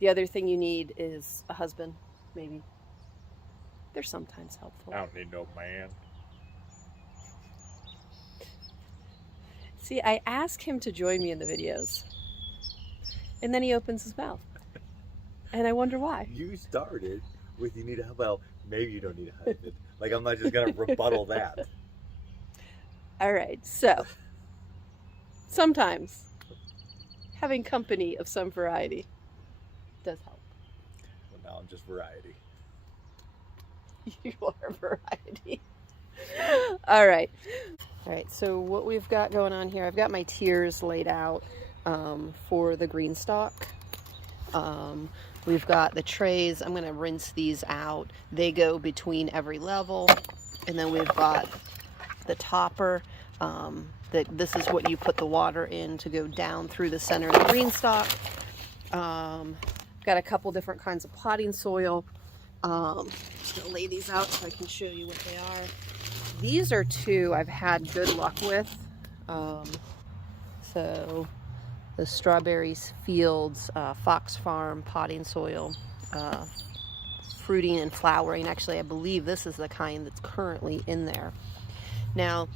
The other thing you need is a husband, maybe. They're sometimes helpful. I don't need no man. See, I ask him to join me in the videos, and then he opens his mouth. And I wonder why. You started with you need a well, maybe you don't need a husband. Like I'm not just gonna rebuttal that. All right, so sometimes having company of some variety does help. Well, now I'm just variety. You are variety. All right. All right, so what we've got going on here, I've got my tiers laid out for the green stalk. We've got the trays. I'm going to rinse these out. They go between every level. And then we've got the topper. This is what you put the water in to go down through the center of the green stalk. Got a couple different kinds of potting soil. Just going to lay these out so I can show you what they are. These are two I've had good luck with. So the Strawberries Fields Fox Farm potting soil, fruiting and flowering. Actually, I believe this is the kind that's currently in there. Now,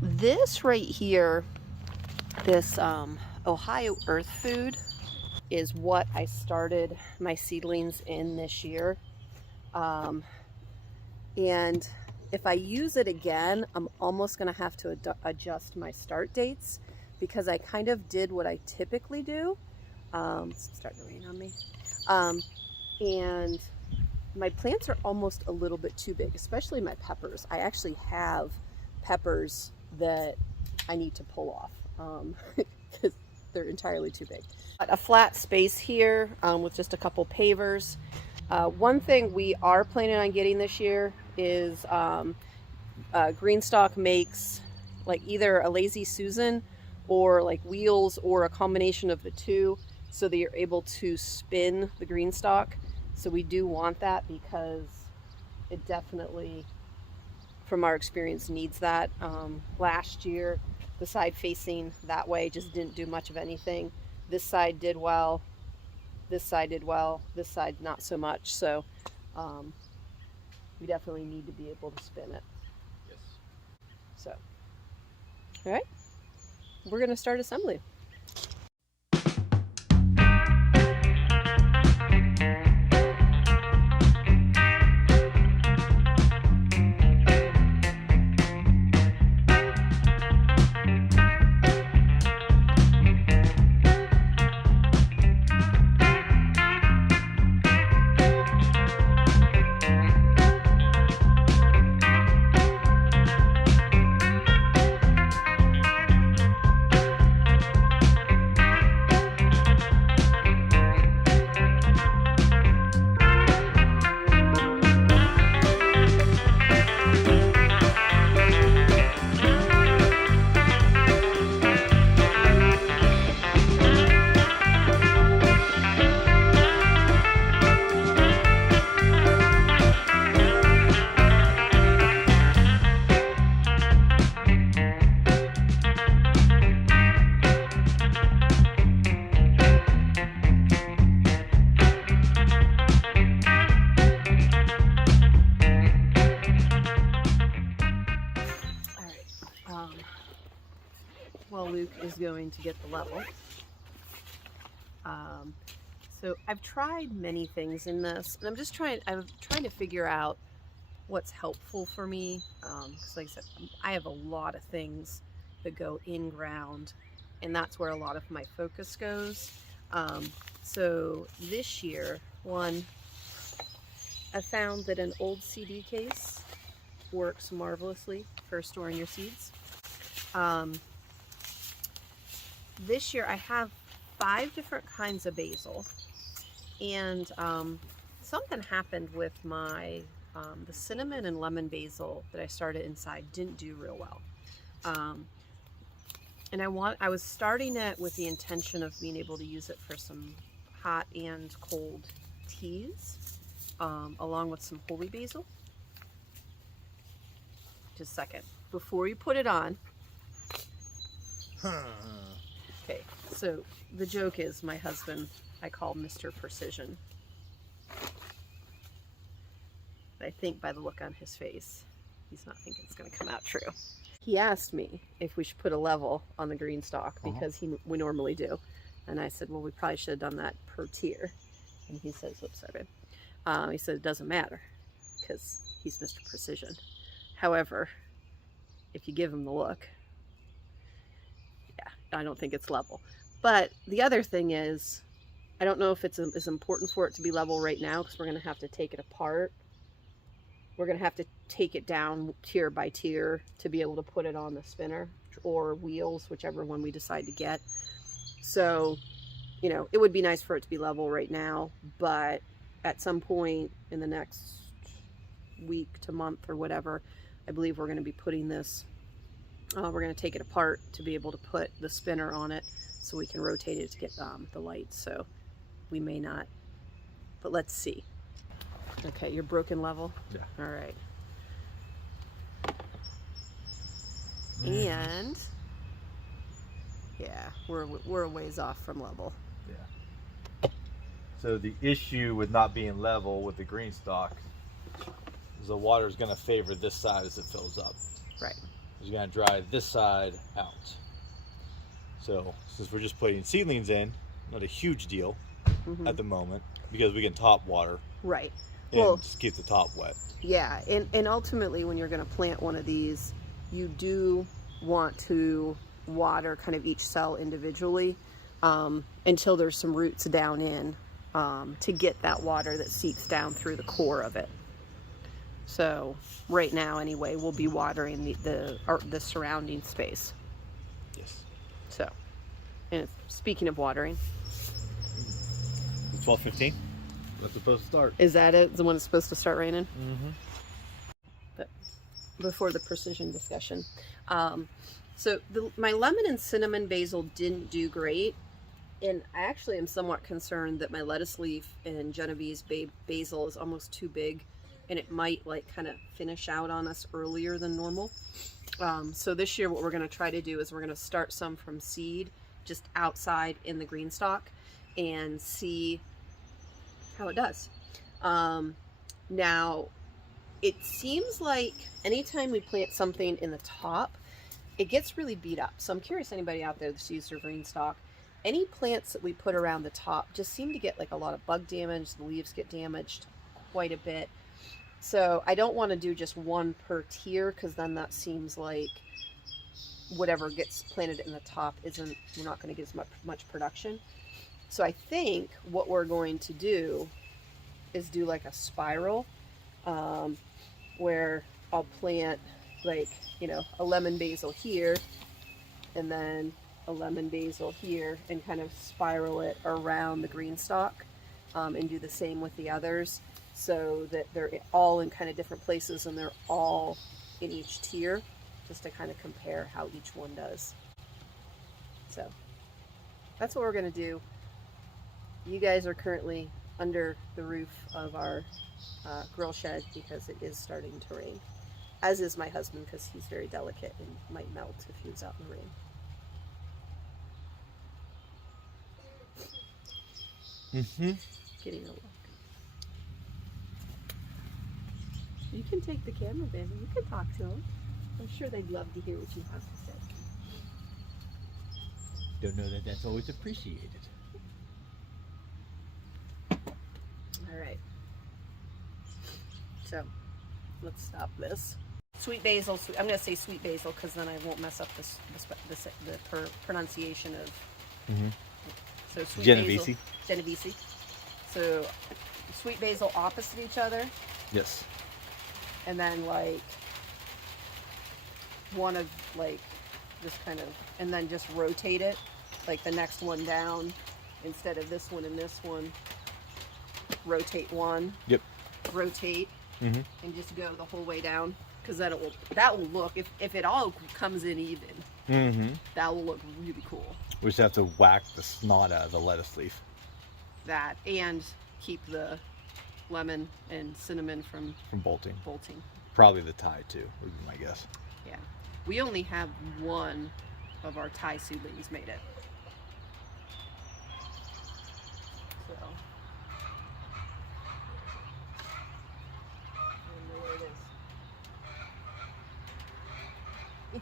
this right here, this Ohio Earth Food, is what I started my seedlings in this year. And if I use it again, I'm almost going to have to adjust my start dates, because I kind of did what I typically do. It's starting to rain on me. And my plants are almost a little bit too big, especially my peppers. I actually have peppers that I need to pull off because they're entirely too big. A flat space here with just a couple pavers. One thing we are planning on getting this year is Greenstock makes like either a Lazy Susan or like wheels or a combination of the two, so that you're able to spin the green stalk. So we do want that because it definitely, from our experience, needs that. Last year, the side facing that way just didn't do much of anything. This side did well, this side did well, this side not so much. So we definitely need to be able to spin it. Yes. So, all right. We're going to start assembly. While Luke is going to get the level. So I've tried many things in this, and I'm trying to figure out what's helpful for me. Because like I said, I have a lot of things that go in ground, and that's where a lot of my focus goes. So this year, I found that an old CD case works marvelously for storing your seeds. This year I have 5 different kinds of basil, and something happened with my the cinnamon and lemon basil that I started inside didn't do real well. And I was starting it with the intention of being able to use it for some hot and cold teas, along with some holy basil. Just a second before you put it on. Okay, so the joke is my husband I call Mr. Precision. I think by the look on his face, he's not thinking it's going to come out true. He asked me if we should put a level on the green stalk because we normally do. And I said, well, we probably should have done that per tier. And he says, whoops, sorry, babe. He said, it doesn't matter because he's Mr. Precision. However, if you give him the look, yeah, I don't think it's level. But the other thing is, I don't know if it's as important for it to be level right now because we're going to have to take it apart. We're going to have to take it down tier by tier to be able to put it on the spinner or wheels, whichever one we decide to get. So, you know, it would be nice for it to be level right now, but at some point in the next week to month or whatever, I believe we're going to be putting this, we're going to take it apart to be able to put the spinner on it so we can rotate it to get the lights. So we may not, but let's see. Okay, you're broken level? Yeah. All right. And yeah, we're a ways off from level. Yeah. So the issue with not being level with the green stalk is the water is going to favor this side as it fills up. Right. It's going to dry this side out. So since we're just putting seedlings in, not a huge deal at the moment because we can top water. Right. And Well, just keep the top wet. Yeah, and ultimately when you're going to plant one of these, you do want to water kind of each cell individually until there's some roots down in to get that water that seeps down through the core of it. So right now anyway, we'll be watering the surrounding space. Yes. So, and speaking of watering, 12:15. That's supposed to start. is that it? The one that's supposed to start raining? Mm-hmm. But before the precision discussion, so my lemon and cinnamon basil didn't do great, and I actually am somewhat concerned that my lettuce leaf and Genovese basil is almost too big, and it might like kind of finish out on us earlier than normal. So this year what we're going to try to do is we're going to start some from seed just outside in the green stalk and see how it does. Now it seems like anytime we plant something in the top, it gets really beat up. So I'm curious, anybody out there that's used their green stalk, any plants that we put around the top just seem to get like a lot of bug damage. The leaves get damaged quite a bit. So I don't want to do just one per tier because then that seems like whatever gets planted in the top we're not going to get as much production. So I think what we're going to do is do like a spiral where I'll plant like, you know, a lemon basil here and then a lemon basil here and kind of spiral it around the green stalk and do the same with the others so that they're all in kind of different places and they're all in each tier just to kind of compare how each one does. So that's what we're going to do. You guys are currently under the roof of our grill shed because it is starting to rain, as is my husband because he's very delicate and might melt if he was out in the rain. Getting a look. You can take the camera, baby. You can talk to them. I'm sure they'd love to hear what you have to say. Don't know that that's always appreciated. All right. So let's stop this. Sweet basil. I'm going to say sweet basil because then I won't mess up the pronunciation of. So sweet basil. Genovese. So sweet basil opposite each other. Yes. And then like one of like just kind of, and then just rotate it like the next one down instead of this one and this one. Rotate one. Yep. Rotate. And just go the whole way down because that will look, if it all comes in even, that will look really cool. We just have to whack the snot out of the lettuce leaf. That and keep the lemon and cinnamon from bolting. Bolting. Probably the Thai too, would be my guess. Yeah. We only have one of our Thai seedlings made it.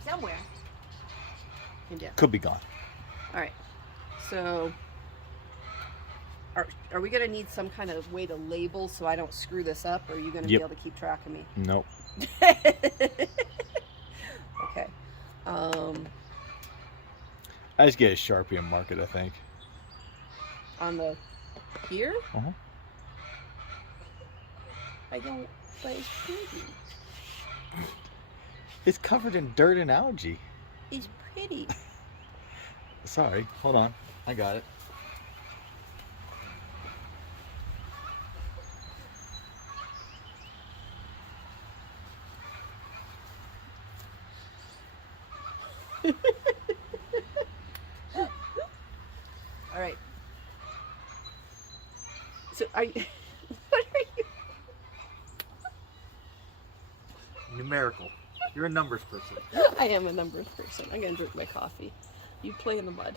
somewhere. And yeah. Could be gone. All right. So, are we gonna need some kind of way to label so I don't screw this up, or are you gonna be able to keep track of me? Nope. Okay. I just get a Sharpie and mark it, I think. On the here? Uh-huh. I don't. But it's pretty. It's covered in dirt and algae. It's pretty. Sorry. Hold on. I got it. All right. So are you? What are you? Numerical. You're a numbers person. I am a numbers person. I'm gonna drink my coffee. You play in the mud.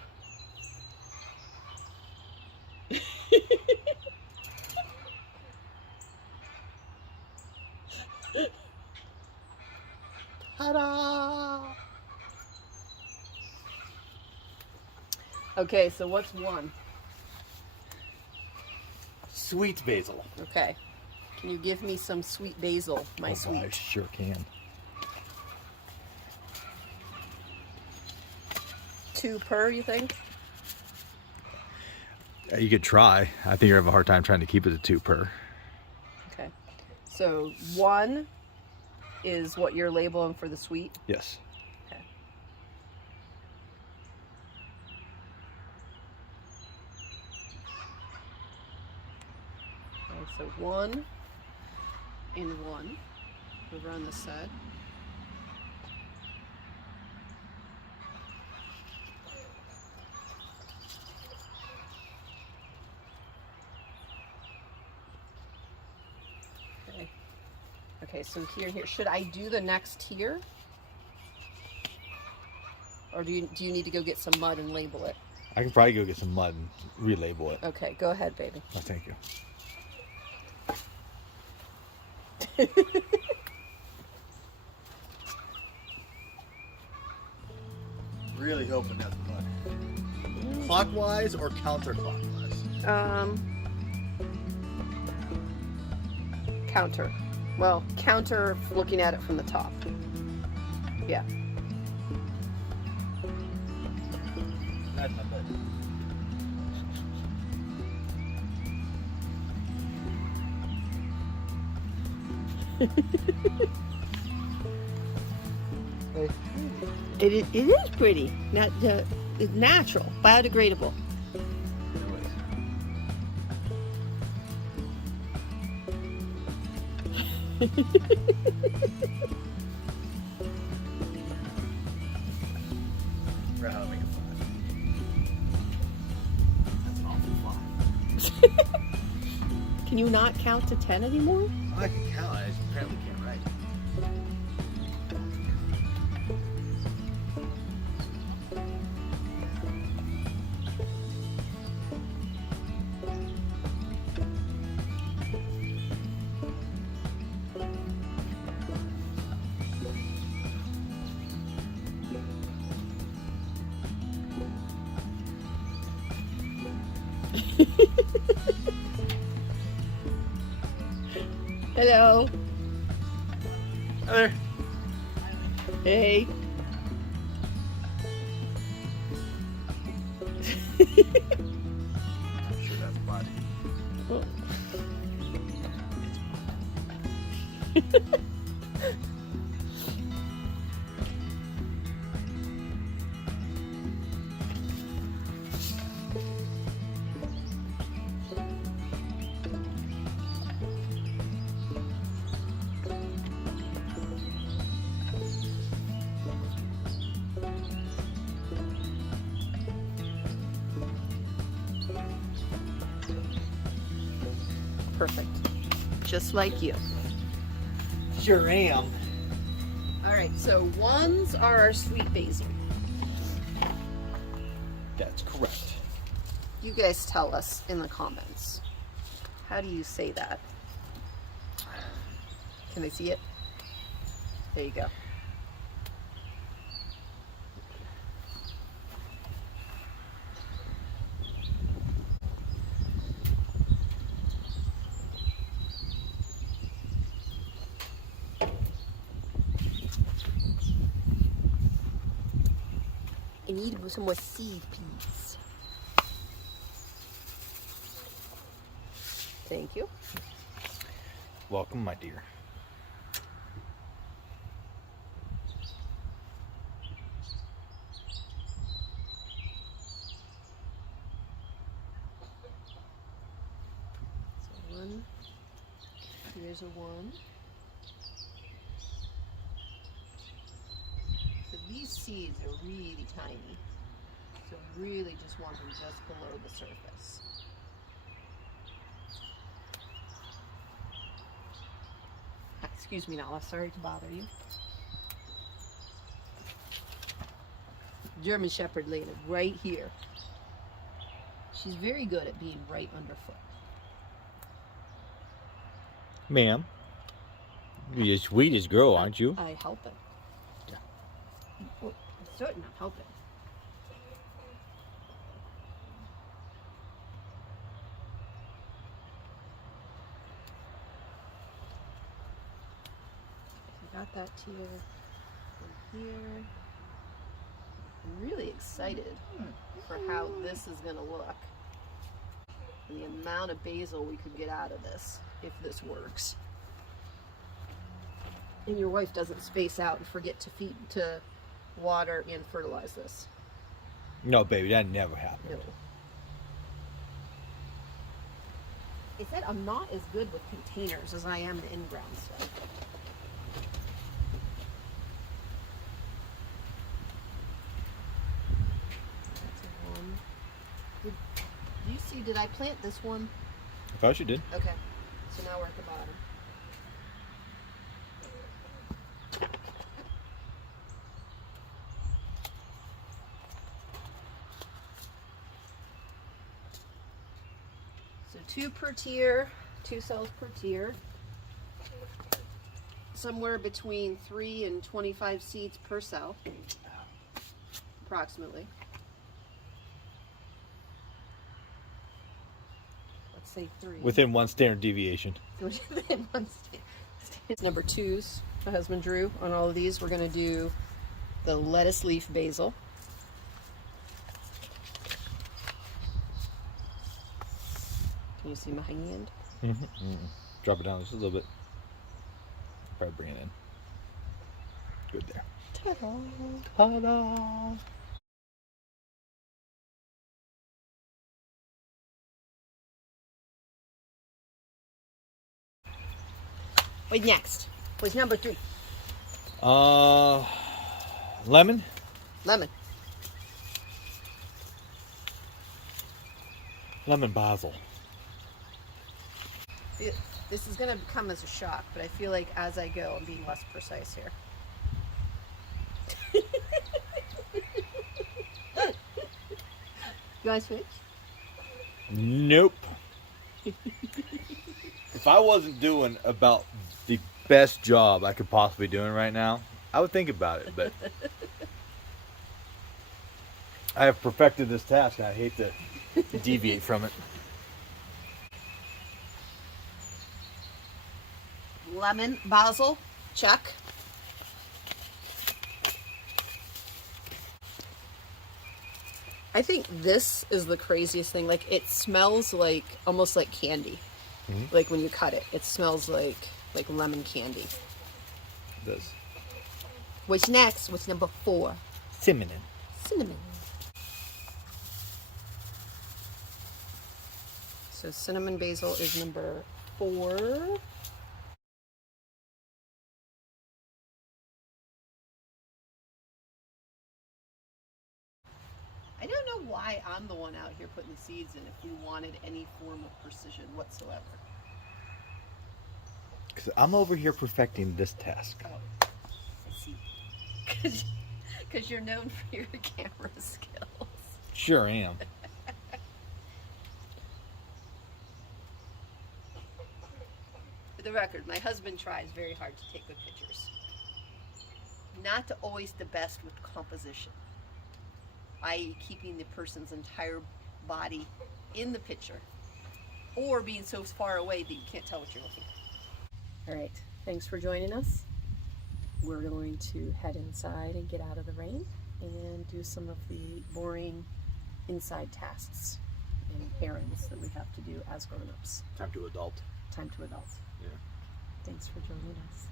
Ta-da! Okay, so what's one? Sweet basil. Okay. Can you give me some sweet basil, my I sweet? sure can. 2 per, you think? You could try. I think you have a hard time trying to keep it at 2 per. Okay. So 1 is what you're labeling for the sweet? Yes. Okay. Okay, so 1 and 1 over on this side. Okay. Okay, so here. Should I do the next tier? Or do you need to go get some mud and label it? I can probably go get some mud and relabel it. Okay, go ahead, baby. Oh, thank you. Really hoping that's mud. Clockwise or counterclockwise? Counter. Well, counter looking at it from the top. Yeah. That's not bad. It is pretty. Not it's natural, biodegradable. For how to make a 5. That's an awful 5. Can you not count to 10 anymore? I can count. I just apparently can't write. Hello. Hi there. Hey. I'm sure that's mud. Perfect. Just like you. Sure am. All right, so 1s are our sweet basil. That's correct. You guys tell us in the comments. How do you say that? Can they see it? There you go. need some more seed, please. Thank you. Welcome, my dear. So one. Here's a one. So these seeds are really tiny. So we really just want them just below the surface. Excuse me, Nala, sorry to bother you. German Shepherd Lena, right here. She's very good at being right underfoot. Ma'am, you're the sweetest girl, aren't you? I help it. Yeah. Well, I'm certain I'm helping. I got that tier in here. I'm really excited for how this is going to look. And the amount of basil we could get out of this if this works. And your wife doesn't space out and forget to water and fertilize this. No, baby, that never happened. No. I said I'm not as good with containers as I am the in-ground stuff. That's a one. Do you see, did I plant this one? I thought you did. Okay. So now we're at the bottom. So 2 per tier, 2 cells per tier. Somewhere between 3 and 25 seeds per cell, approximately. Let's say 3. Within one standard deviation. Within one Number 2s my husband drew on all of these. We're going to do the lettuce leaf basil. Can you see my hand? Drop it down just a little bit. Probably bring it in. Good there. Ta-da! Ta-da! Wait, next. What's number 3? Lemon? Lemon. Lemon basil. This is going to come as a shock, but I feel like as I go, I'm being less precise here. You want to switch? Nope. If I wasn't doing about the best job I could possibly be doing right now, I would think about it, but I have perfected this task and I hate to deviate from it. Lemon, basil, check. I think this is the craziest thing. Like, it smells like almost like candy. Mm-hmm. Like when you cut it, it smells like lemon candy. It does. What's next? What's number 4? Cinnamon. Cinnamon. So cinnamon basil is number 4. I don't know why I'm the one out here putting the seeds in if we wanted any form of precision whatsoever. Because I'm over here perfecting this task. Oh, I see. Because you're known for your camera skills. Sure am. For the record, my husband tries very hard to take good pictures. Not always the best with composition, i.e. keeping the person's entire body in the picture, or being so far away that you can't tell what you're looking at. All right, thanks for joining us. We're going to head inside and get out of the rain. and do some of the boring inside tasks and errands that we have to do as grown-ups. Time to adult. Time to adult. Yeah. Thanks for joining us.